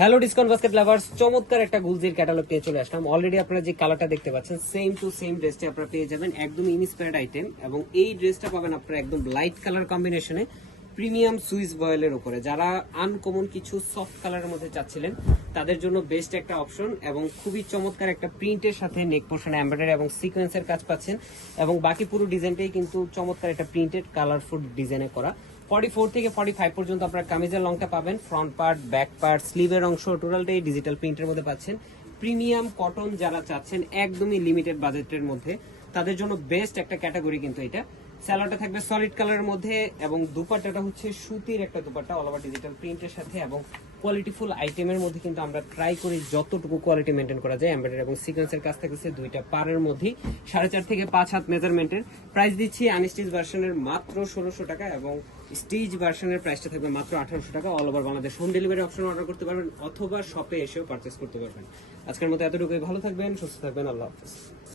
Hello discount basket lovers, চমৎকার একটা গুলজির catalogue নিয়ে চলে আসলাম। অলরেডি আপনারা যে কালারটা দেখতে পাচ্ছেন সেম টু সেম ড্রেসটি আপনারা পেয়ে যাবেন একদম ইনস্পায়ার্ড আইটেম, এবং এই ড্রেসটা পাবেন আপনারা একদম লাইট কালার কম্বিনেশনে প্রিমিয়াম সুইস বয়েলের উপরে। যারা আনকমন কিছু সফট কালারের মধ্যে চাচ্ছিলেন তাদের জন্য বেস্ট একটা অপশন, এবং খুবই চমৎকার একটা প্রিন্টের সাথে নেক পোর্শনে এমব্রয়ডারি এবং সিকোয়েন্সের কাজ পাচ্ছেন, এবং বাকি পুরো ডিজাইনটাই কিন্তু চমৎকার একটা প্রিন্টেড কালারফুল ডিজাইনে করা। 44 থেকে 45 পর্যন্ত আপনারা কামিজের লংটা পাবেন, ফ্রন্ট পার্ট, ব্যাক পার্ট, স্লিভের অংশ টোটালটাই ডিজিটাল প্রিন্টের মধ্যে পাচ্ছেন। প্রিমিয়াম কটন যারা চাচ্ছেন একদমই লিমিটেড বাজেটের মধ্যে তাদের জন্য বেস্ট একটা ক্যাটাগরি কিন্তু এটা। স্যালোয়ারটা থাকবে সলিড কালারের মধ্যে, এবং দুপাট্টাটা হচ্ছে সুতির একটা দুপাট্টা অল ওভার ডিজিটাল প্রিন্টের সাথে, এবং কোয়ালিটিফুল আইটেমের মধ্যে কিন্তু আমরা ট্রাই করি যতটুকু কোয়ালিটি মেনটেন করা যায়। এমব্রয়ডারি এবং সিকোয়েন্সের কাজ থাকছে দুইটা পারের মধ্যেই 4.5 থেকে 5 হাত মেজারমেন্টের। প্রাইস দিচ্ছি আনস্টিচ ভার্সনের মাত্র 1600 টাকা, এবং স্টিচ ভার্সনের প্রাইসটা থাকবে মাত্র 1800 টাকা। All over Bangladesh home delivery option order করতে পারবেন, অথবা শপে এসেও পারচেস করতে পারবেন। আজকের মতো এতটুকুই, ভালো থাকবেন, সুস্থ থাকবেন, আল্লাহ হাফেজ।